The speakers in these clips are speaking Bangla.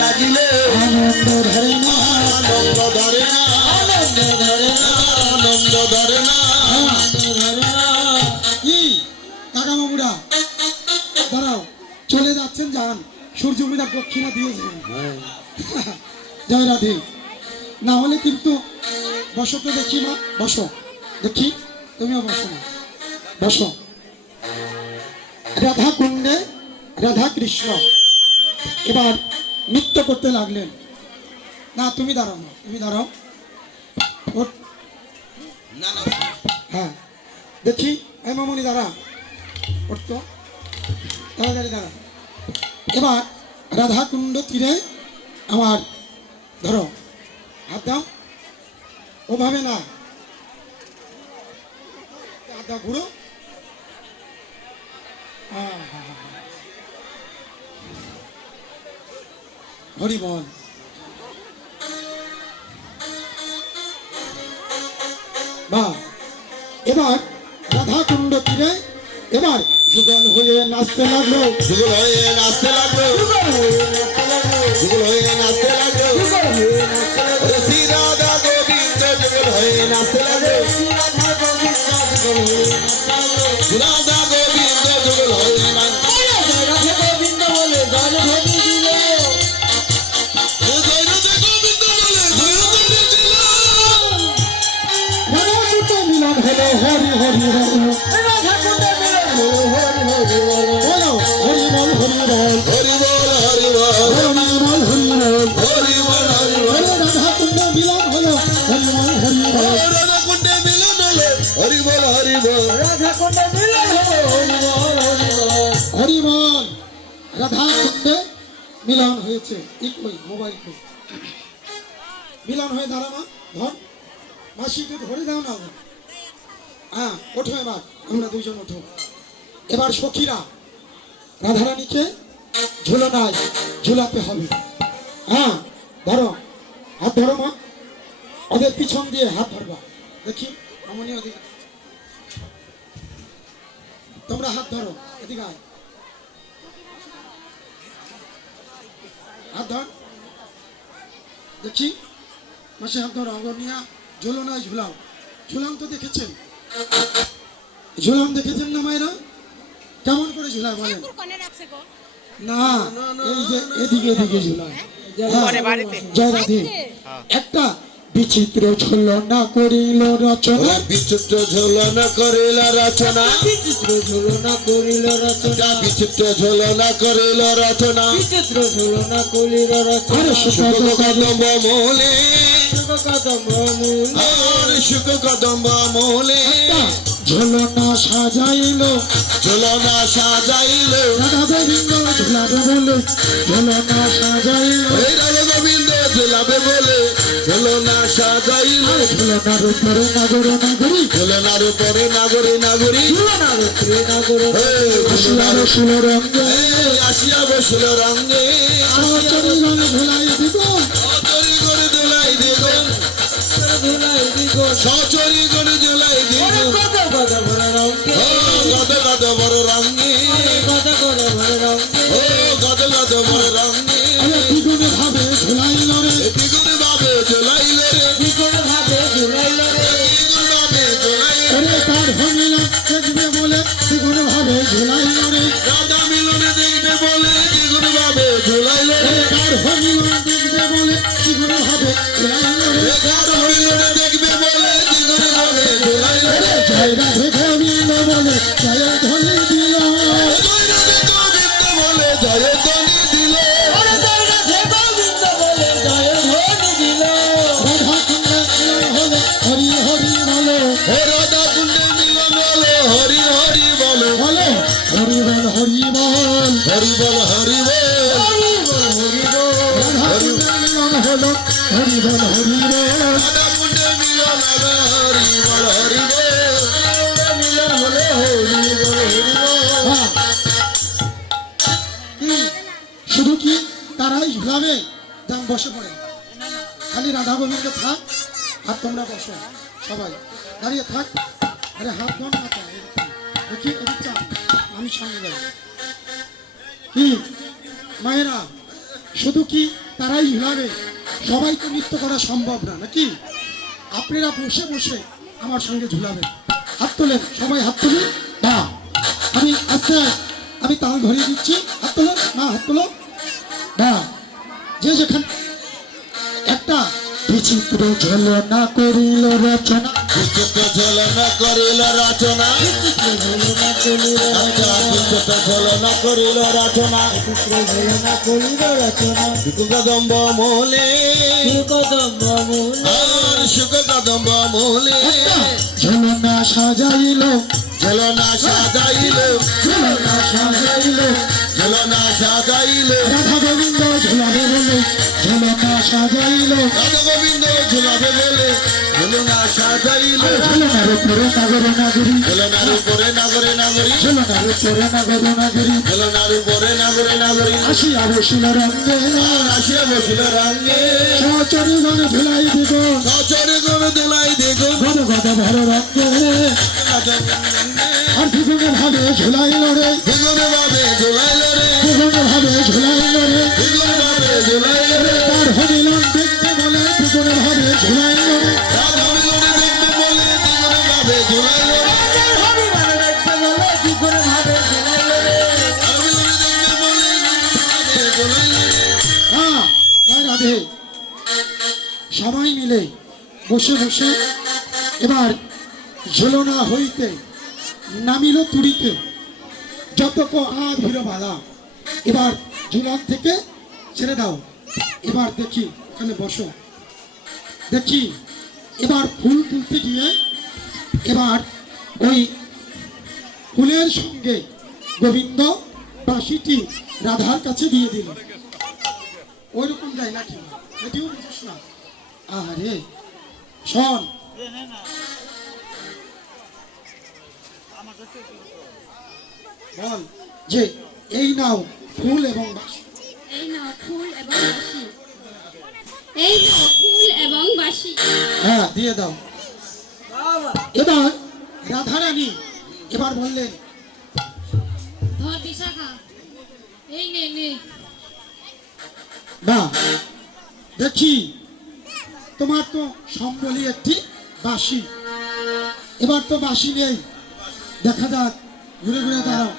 নাচিতে চলে যাচ্ছেন যান সূর্য মিরা দক্ষিণা দিয়েছেন জয় রাধে না হলে কিন্তু বসো তো দেখি মা বসো দেখি তুমিও বসো বসো। রাধা কুণ্ডে রাধা কৃষ্ণ এবার নৃত্য করতে লাগলেন। না, তুমি দাঁড়াও না, তুমি দাঁড়াও। হ্যাঁ দেখি, এই মামনি দাঁড়া। উঠতো তাড়াতাড়ি দাঁড়া। এবার রাধা কুণ্ড তীরে আমার, ধরো, হাত দাও। ওভাবে না। হাত দাও, ঘুরো। হরিবল। বা এবার রাধা কুণ্ড তীরে এবার যুগল হয়ে নাচতে লাগল। যুগল হয়ে নাচতে লাগল। যুগল হয়ে নাচতে লাগল। যুগল হয়ে নাচতে লাগল। শ্রী রাধা গোবিন্দ যুগল হয়ে নাচতে লাগল। শ্রী রাধা গোবিন্দ যুগল হয়ে নাচতে লাগল। হরি বল হরি বল রাধা কুণ্ড মিলন হরি বল রাধা কুণ্ডে মিলন হয়েছে। ঠিক মোবাইল কই মিলন হয়ে দাঁড়া মা ধর। মাসি একটু ধরে দাও না। হ্যাঁ ওঠো এবার। আমরা দুইজন ওঠো। এবার সখীরা রাধারানীকে ঝুলনায় ঝুলাতে হবে। হ্যাঁ ধরো। হাত ধরো মা। ওদের পিছন দিয়ে হাত ধরবা। দেখি আমনি ওদিকে। তোমরা হাত ধরো এদিকে আয়। হাত ধর। দেখি মাসে হাত ধরো ঝুলনায় ঝুলাও। ঝুলাম তো দেখেছেন? ঝুলাম দেখেছেন না মায়েরা? কেমন করে ঝুলায় বলেন? না এই যে এদিকে এদিকে ঝুলায়। জয় রাধে। একটা বিচিত্র ছলনা করিল রচনা। বিচিত্র ঝোলনা করিল রচনা। বিচিত্র ঝুলনা করিল রচনা। বিচিত্র ঝোলনা করিল রচনা। বিচিত্র ঝুলনা করিল রচনা। সুপদ কদম্ব মূলে। শুভ কদম মূল। শুক কদম্ব মূলে। ঝলনা সাজাইল। ঝোলনা সাজাইল। রাধা গোবিন্দ ঝুলাবে বলে ঝলনা সাজাইল। রাজা গোবিন্দ ঝোলাবে বলে চলো না সাজাই চলো না রূপরে নাগর নাগরী। চলো না রূপরে নাগরী নাগরী। চলো না রূপরে নাগর। আসিয়া বসিল রঙ্গে আসিয়া বসিল রঙ্গে আচরি রঙে ধুলাই দিব। আচরি করে ধুলাই দিব। ধুলাই দিব। সচরি করে ধুলাই দিব বড় রঙ্গে কত কত বড় রঙ্গে জয় রাধে গোবিন্দ বলে জয় ধনে ঝুলাবে যান বসে পড়ে। খালি রাধা গোবিন্দ থাক, আর তোমরা বসো, সবাই। দাঁড়িয়ে থাক, আরে হাত ধর না দেখি আমি সঙ্গে যাই। কি? মায়েরা, শুধু কি তারাই ঝুলাবে সবাইকে নৃত্য করা সম্ভব না, নাকি? আপনারা বসে বসে আমার সঙ্গে ঝুলাবেন। হাত তোলেন, সবাই হাত তুলুন। না, আমি আস্তে আমি তাল ধরিয়ে দিচ্ছি। হাত তোলেন না হাত তোলো। না। যে যেখানে একটা বিচিত্র ঝলনা করিল রচনা। বিচিত্র ঝলনা করিল রচনা। বিচিত্র ঝলনা করিল রচনা। সুখ কদম্ব মূলে। আর সুখ কদম্ব মূলে ঝলনা সাজাইল। ঝলনা সাজাইল ঝলনা সাজাইল ঝলনা সাজাইল। রাধা গোবিন্দ ঝুলাবে বলে ঝলনা সাজাইল। রাধা গোবিন্দ ঝুলাবে বলে ঝলনা সাজাইল। ঝলনার উপরে নাগর নাগরী ঝলনার উপরে নাগরে নাগরী। ঝলনার উপরে নাগর নাগরী। ঝলনার উপরে নাগরে নাগরী। আসিয়া বসিল রঙ্গে। আসিয়া বসিল রাঙ্গে। সচরি গণ ঝুলাই দিব সচরে গম দোলাই দেখো গদ ভর রঙ্গে আর দ্বিগুণে ভাবে ঝুলাইল রে দ্বিগুণে ভাবে দোলাইল রে দ্বিগুণে ভাবে ঝুলাইল রে দ্বিগুণে ভাবে দোলাইল রে তার হরিলাম দেখতে বলে দ্বিগুণে ভাবে ঝুলাইল রে রাধা। মিলনে দেখতে বলে দ্বিগুণে ভাবে রে হ্যাঁ সবাই মিলে বসে বসে এবার ঝোলনা হইতে নামিল তুড়িতে যত আ ভিড় বাধা। এবার ঝুলান থেকে ছেড়ে দাও। এবার দেখি ওখানে বসো। দেখি, এবার ফুল তুলতে গিয়ে, এবার ওই ফুলের সঙ্গে গোবিন্দ বাঁশিটি রাধার কাছে দিয়ে দিল। ওইরকম যায় না ঠিক এটিও বুঝিস না। আরে, শোন বল যে এই নাও ফুল এবং এই নাও ফুল এবং বাঁশি। এই নাও ফুল এবং বাঁশি। হ্যাঁ দিয়ে দাও। এবার রাধারানী এবার বললেন ধর বিশাখা। এই নে নে। না দেখি তোমার তো সম্বলি একটি বাঁশি। এবার তো বাঁশি নেই। দেখা যাক। ঘুরে ঘুরে দাঁড়াও।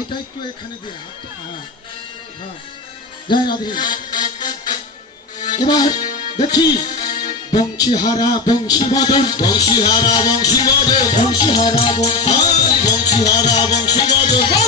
এটা একটু এখানে দিয়ে হ্যাঁ হ্যাঁ। জয় রাধে। এবার দেখি বংশীহারা বংশীবদন। বংশীহারা বংশীবদন। বংশীহারা বংশী আর বংশীহারা বংশীবদন।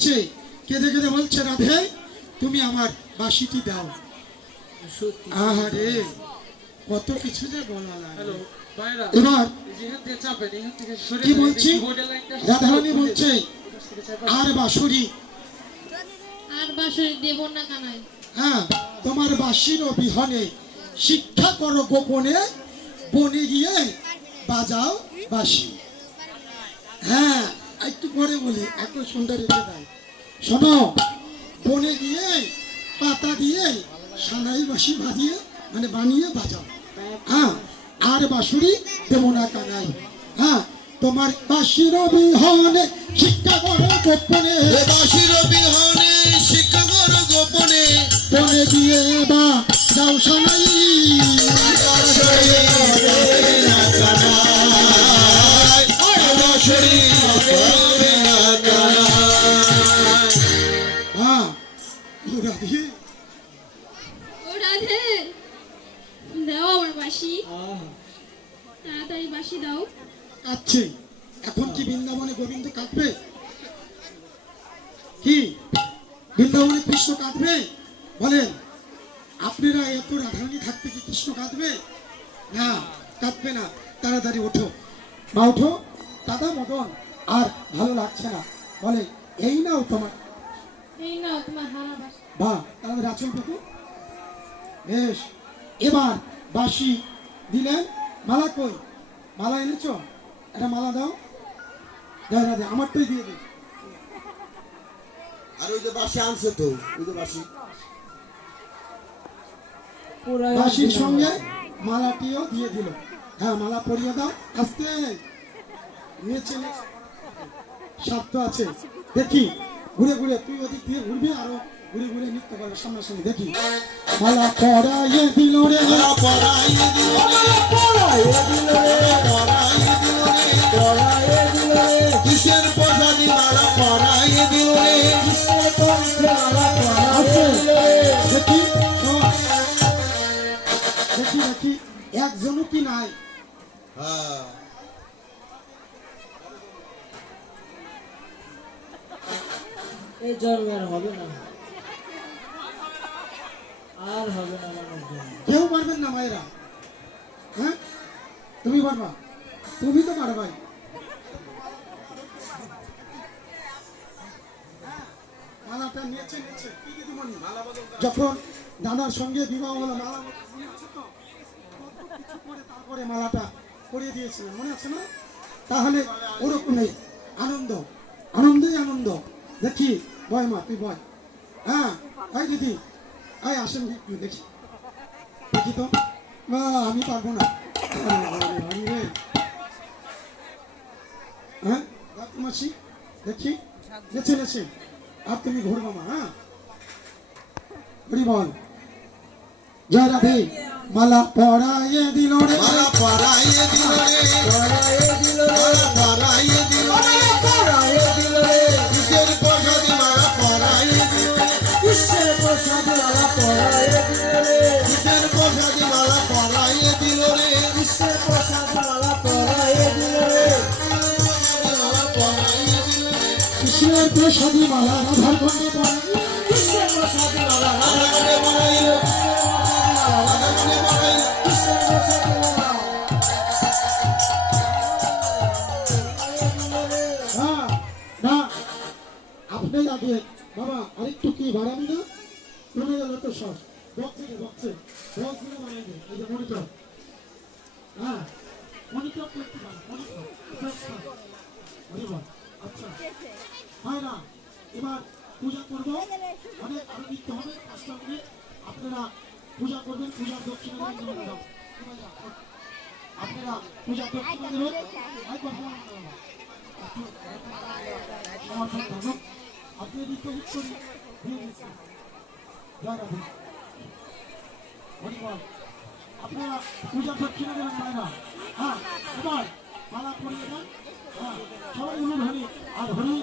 কাঁদছে কেঁদে কেঁদে বলছে রাধে তুমি আমার বাঁশিটি দাও। আহারে কত কিছু যে বলা লাগে এবার কি বলছি? রাধারানী বলছে আর বাসরে দেব না কানাই হ্যাঁ তোমার বাঁশির বিহনে শিক্ষা করো গোপনে বনে গিয়ে বাজাও বাসি হ্যাঁ একটু পরে বলি এত সুন্দর রেখে দেয় শোনো বনে গিয়ে পাতা দিয়ে সানাই বাঁশি বাঁধিয়ে মানে বানিয়ে বাজাও। হ্যাঁ আর বাঁশুরি দেবো না কানাই। হ্যাঁ তোমার বাঁশির বিহনে শিক্ষা করো গোপনে। এ বাঁশির বিহনে শিক্ষা কর গোপনে। বনে গিয়ে বা যাও সানাই। হ্যাঁ কাঁদছে এখন কি বৃন্দাবনে গোবিন্দ কাঁদবে? কি? বৃন্দাবনে কৃষ্ণ কাঁদবে? বলেন, আপনারা এত রাধারানী থাকতে কি কৃষ্ণ কাঁদবে? না কাঁদবে না। তাড়াতাড়ি ওঠো। মা ওঠো। দাদা মদন, আর ভালো লাগছে না। বলে, এই নাও তোমার এই নাও তোমার হারা বাসি বা তাহলে রাচল বেশ এবার বাসি দিলেন। মালা কই? মালা এনেছ? একটা মালা দাও। দাও দাও, আমারটাই দিয়ে দে আর ওই যে বাসি আনছে তো ওই যে বাসি বাসির সঙ্গে মালাটিও দিয়ে দিল। হ্যাঁ মালা পরিয়ে দাও। আস্তে। নিয়েছে সাধ্য আছে। দেখি। ঘুরে ঘুরে তুই ওদিক দিয়ে ঘুরবি আরও ঘুরে ঘুরে নৃত্য করবে সামনাসামনি দেখি। মালা পরাইয়ে দিল রে। মালা পরাইয়ে দিল রে, পরাইয়ে দিল রে, পরাইয়ে দিল রে, পরাইয়ে দিল রে। কিসের প্রসাদী মালা পরাইয়ে দিল রে। কিসের কণ্ঠে মালা আছে দিল রে। দেখি দেখি দেখি। একজনও কি নাই? হ্যাঁ। এই জন্ম আর হবে না। আর হবে না আমার জন্ম কেউ পারবেন না মায়েরা। হ্যাঁ? তুমি পারবা তুমি তো পারবাই মালাটা নিয়েছে নিয়েছে কি দিদিমণি? যখন দাদার সঙ্গে বিবাহ হলো মালা তারপরে মালাটা পরিয়ে দিয়েছিলেন মনে আছে না? তাহলে ওরকমই আনন্দ। আনন্দই আনন্দ। দেখি বয় মা তুই বয় হ্যাঁ এই দিদি এই আসেন একটু দেখি দেখি তো না আমি পারব না দেখ আর তুমি ঘুর মামা হ্যাঁ হরি বল জয় রাধে মালা পড়াইয়ে দিল রে মালা পরাইয়ে দিল মালা রাধার কণ্ঠে পড়ে কিসের প্রসাদ মালা রাধা মনে মনে না আপনি আগে বাবা, আরেকটু কি বাড়াবি না? কমে গেল তো সব। বক্সে বক্সে, বক্স বাড়াই দে, এই যে হ্যাঁ মনিটর করতে পারে মনিটর আচ্ছা হয় না এবার পূজা করব অনেক আরও দিতে হবে পাঁচটা মিনিট আপনারা পূজা করবেন পূজার দক্ষিণা দেবেন জমা দাও আপনারা পূজার দক্ষিণা দেবেন আর কথা বলবেন না। আপনি নিত্য উৎসব দিয়ে পূজা দক্ষিণা দেবেন মায়েরা হ্যাঁ মালা পরিয়ে দেন হ্যাঁ সবাই বলুন হরি আর হরি